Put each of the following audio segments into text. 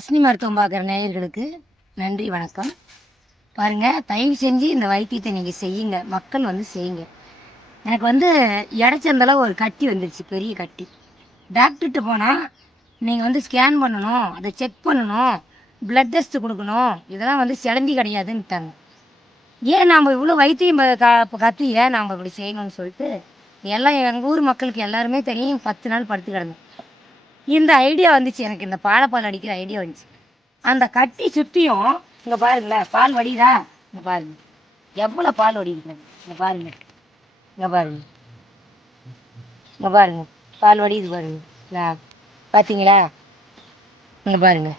அஸ்னி மருத்துவம் பார்க்குற நேயர்களுக்கு நன்றி வணக்கம். பாருங்கள், தயவு செஞ்சு இந்த வைத்தியத்தை நீங்கள் செய்யுங்க, மக்கள் வந்து செய்யுங்க. எனக்கு வந்து இடைச்சந்தளவு ஒரு கட்டி வந்துருச்சு, பெரிய கட்டி. டாக்டர்கிட்ட போனால் நீங்கள் வந்து ஸ்கேன் பண்ணணும், அதை செக் பண்ணணும், ப்ளட் டெஸ்ட்டு கொடுக்கணும், இதெல்லாம் வந்து சிலந்தி கிடையாதுன்னுட்டாங்க. ஏன் நாம் இவ்வளோ வைத்தியம் கற்று ஏன் நாம் இப்படி செய்யணும்னு சொல்லிட்டு எல்லாம் எங்கள் ஊர் மக்களுக்கு எல்லாருமே தெரியும். 10 நாள் படுத்து கிடந்தேன். இந்த ஐடியா வந்துச்சு எனக்கு, இந்த பால் அடிக்கிற ஐடியா வந்துச்சு. அந்த கட்டி சுற்றியும் இங்கே பாருங்களேன், பால் வடிதா, இங்கே பாருங்க எவ்வளோ பால் வடிக்கிறது, இங்கே பாருங்க, இங்கே பாருங்க, இங்கே பாருங்க பால் வடிது பாருங்க, பார்த்தீங்களா? இங்கே பாருங்க,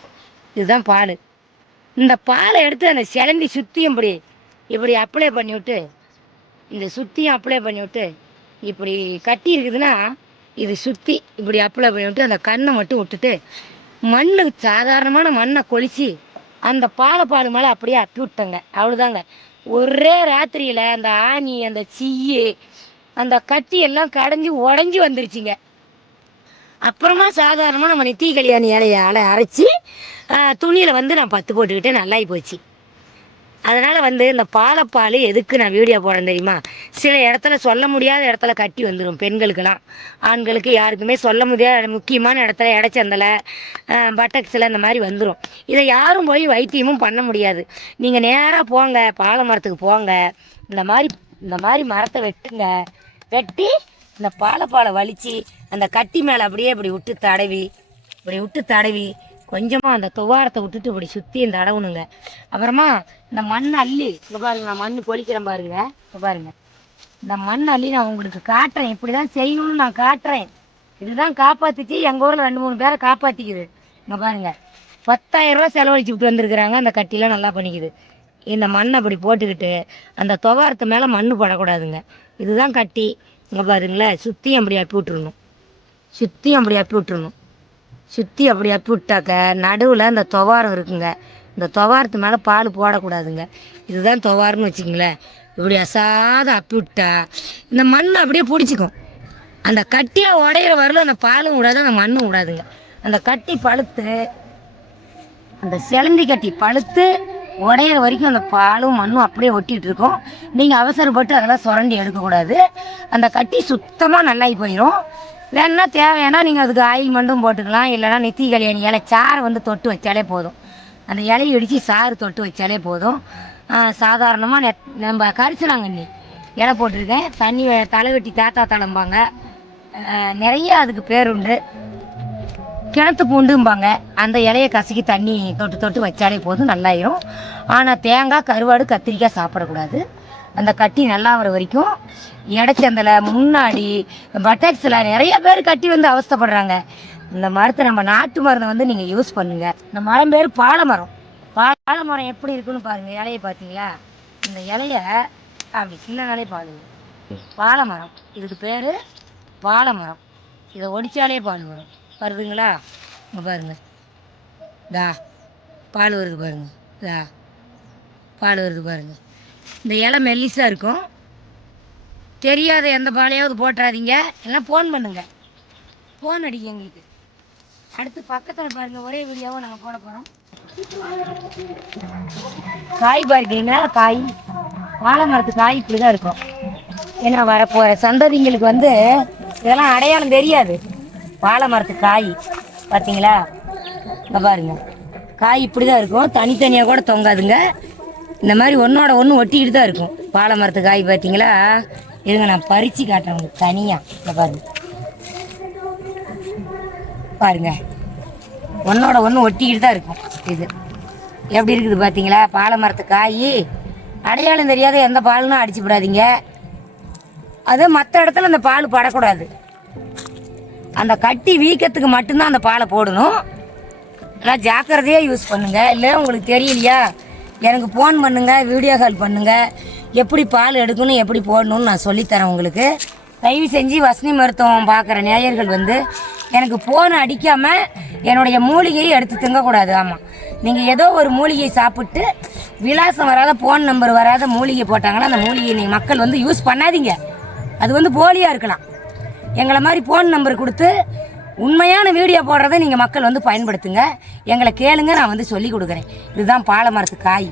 இதுதான் பால். இந்த பாலை எடுத்து அந்த சிலந்தி சுற்றியும் இப்படி அப்ளை பண்ணிவிட்டு, இந்த சுற்றியும் அப்ளை பண்ணிவிட்டு, இப்படி கட்டி இருக்குதுன்னா இது சுற்றி இப்படி அப்ளை பண்ணிவிட்டு அந்த கண்ணை மட்டும் விட்டுட்டு மண்ணு, சாதாரணமான மண்ணை கொளிச்சு அந்த பால் மேலே அப்படியே அப்பி விட்டங்க. அவ்வளோதாங்க. ஒரே ராத்திரியில் அந்த ஆணி, அந்த சீயு, அந்த கட்டி எல்லாம் கடைஞ்சி உடஞ்சி வந்துருச்சுங்க. அப்புறமா சாதாரணமாக நம்ம நித்தி கல்யாணி இலையை அரைச்சி துணியில் வந்து நான் 10 போட்டுக்கிட்டே நல்லாயி போச்சு. அதனால் வந்து இந்த பால் எதுக்கு நான் வீடியோ போடுறேன் தெரியுமா? சில இடத்துல சொல்ல முடியாத இடத்துல கட்டி வந்துடும் பெண்களுக்கெல்லாம், ஆண்களுக்கு யாருக்குமே சொல்ல முடியாத முக்கியமான இடத்துல இடைச்சந்தலை, பட்டக்ஸில் இந்த மாதிரி வந்துடும். இதை யாரும் போய் வைத்தியமும் பண்ண முடியாது. நீங்கள் நேராக போங்க, பாலை மரத்துக்கு போங்க, இந்த மாதிரி மரத்தை வெட்டி இந்த பாலை வலித்து அந்த கட்டி மேலே அப்படியே இப்படி விட்டு தடவி கொஞ்சமாக அந்த துவாரத்தை விட்டுட்டு இப்படி சுற்றியும் தடவணுங்க. அப்புறமா இந்த மண் அள்ளி, இங்கே பாருங்க, நான் மண் பொழிக்கிறேன் பாருங்க, இப்போ பாருங்கள், இந்த மண் அள்ளி நான் உங்களுக்கு காட்டுறேன், இப்படி தான் செய்யணும்னு நான் காட்டுறேன். இதுதான் காப்பாற்றிச்சு, எங்கள் ஊரில் 2-3 பேரை காப்பாற்றிக்குது. இங்கே பாருங்கள், 10,000 ரூபா செலவழிச்சு விட்டு வந்திருக்கிறாங்க. அந்த கட்டிலாம் நல்லா பண்ணிக்குது. இந்த மண்ணை அப்படி போட்டுக்கிட்டு அந்த துவாரத்து மேலே மண் படக்கூடாதுங்க. இதுதான் கட்டி. இங்கே பாருங்களேன், சுற்றியும் அப்படி அப்பி விட்டுறணும், சுற்றி அப்படி அப்பி விட்டாக்க நடுவில் இந்த துவாரம் இருக்குங்க. இந்த துவாரத்து மேலே பால் போடக்கூடாதுங்க. இதுதான் துவாரம்னு வச்சுக்கிங்களேன். இப்படி அசாத அப்பி விட்டா இந்த மண் அப்படியே பிடிச்சிக்கும். அந்த கட்டியாக உடையிற வரலும் அந்த பாலும் விடாது, அந்த மண்ணும் விடாதுங்க. அந்த கட்டி பழுத்து, அந்த சிலந்தி கட்டி பழுத்து உடையிற வரைக்கும் அந்த பாலும் மண்ணும் அப்படியே ஒட்டிகிட்டு இருக்கும். நீங்கள் அவசரப்பட்டு அதெல்லாம் சுரண்டி எடுக்கக்கூடாது. அந்த கட்டி சுத்தமாக நல்லாகி போயிடும். வேணுன்னா தேவையானா நீங்கள் அதுக்கு ஆயில் மண்டும் போட்டுக்கலாம். இல்லைனா நித்தி கல்யாணி இலை சாரை வந்து தொட்டு வச்சாலே போதும். அந்த இலையை இடித்து சாறு தொட்டு வச்சாலே போதும். சாதாரணமாக நம்ம கரிசலாங்கண்ணி இலை போட்டிருக்கேன். தண்ணி தலைவெட்டி தாத்தா தளம்பாங்க, நிறைய அதுக்கு பேர் உண்டு. கிணத்து பூண்டும்பாங்க. அந்த இலையை கசக்கி தண்ணி தொட்டு வச்சாலே போதும், நல்லாயிரும். ஆனால் தேங்காய், கருவாடு, கத்திரிக்காய் சாப்பிடக்கூடாது. அந்த கட்டி நல்லா வர வரைக்கும் இடைச்சந்தலை, முன்னாடி பட்டக்ஸில் நிறைய பேர் கட்டி வந்து அவஸ்தைப்படுறாங்க. இந்த மரத்தை, நம்ம நாட்டு மருந்தை வந்து நீங்கள் யூஸ் பண்ணுங்கள். இந்த மரம் பேர் பாலமரம். பாலமரம் எப்படி இருக்குன்னு பாருங்கள். இலையை பார்த்தீங்களா? இந்த இலையை அப்படி கிள்ளனாலே பாருங்க, பாலமரம். இதுக்கு பேர் பாலமரம். இதை ஒடிச்சாலே பால் வரும். வருதுங்களா? இங்கே பாருங்கள், பால் வருது பாருங்கள், பால் வருது பாருங்கள். இந்த இலை மெல்லிசாக இருக்கும். தெரியாத எந்த பாலையாவது போட்டுறாதீங்க. எல்லாம் ஃபோன் பண்ணுங்கள், ஃபோன் அடிக்க எங்களுக்கு. அடுத்து பக்கத்தில் பாருங்கள், ஒரே வீடியோவை நாங்கள் போட போகிறோம். காய் பார்க்குறீங்களா? காய், வாழை மரத்து காய் இப்படி தான் இருக்கும். ஏன்னா வரப்போகிற சந்ததிங்களுக்கு வந்து இதெல்லாம் அடையாளம் தெரியாது. வாழை மரத்து காய் பார்த்தீங்களா? இங்கே பாருங்க, காய் இப்படி தான் இருக்கும். தனித்தனியாக கூட தொங்காதுங்க. இந்த மாதிரி ஒன்றோட ஒன்று ஒட்டிக்கிட்டு தான் இருக்கும். வாழை மரத்து காய் பார்த்தீங்களா? இருங்க, நான் பறித்து காட்டுறேன் உங்களுக்கு தனியாக. இங்கே பாருங்க, ஒன்றோட ஒன்று ஒட்டிக்கிட்டு தான் இருக்கும். இது எப்படி இருக்குது பார்த்தீங்களா? வாழை மரத்து காய் அடையாளம் தெரியாத எந்த பாலுன்னு அடிச்சு விடாதீங்க. அது மற்ற இடத்துல அந்த பால் படக்கூடாது. அந்த கட்டி வீக்கத்துக்கு மட்டும்தான் அந்த பாலை போடணும். எல்லாம் ஜாக்கிரதையாக யூஸ் பண்ணுங்கள். இல்லை உங்களுக்கு தெரியலையா, எனக்கு ஃபோன் பண்ணுங்கள், வீடியோ கால் பண்ணுங்கள். எப்படி பால் எடுக்கணும், எப்படி போடணும்னு நான் சொல்லித்தரேன் உங்களுக்கு. தயவு செஞ்சு வசனி மருத்துவம் பார்க்குற நேயர்கள் வந்து எனக்கு ஃபோன் அடிக்காமல் என்னுடைய மூலிகையை எடுத்து திங்கக்கூடாது. ஆமாம், நீங்கள் ஏதோ ஒரு மூலிகை சாப்பிட்டு விலாசம் வராத, ஃபோன் நம்பர் வராத மூலிகை போட்டாங்கன்னா அந்த மூலிகை நீங்கள் மக்கள் வந்து யூஸ் பண்ணாதீங்க. அது வந்து போலியாக இருக்கலாம். எங்களை மாதிரி ஃபோன் நம்பர் கொடுத்து உண்மையான வீடியோ போடுறதை நீங்கள் மக்கள் வந்து பயன்படுத்துங்க, எங்களை கேளுங்க, நான் வந்து சொல்லி கொடுக்குறேன். இதுதான் பாலை மரத்து காய்.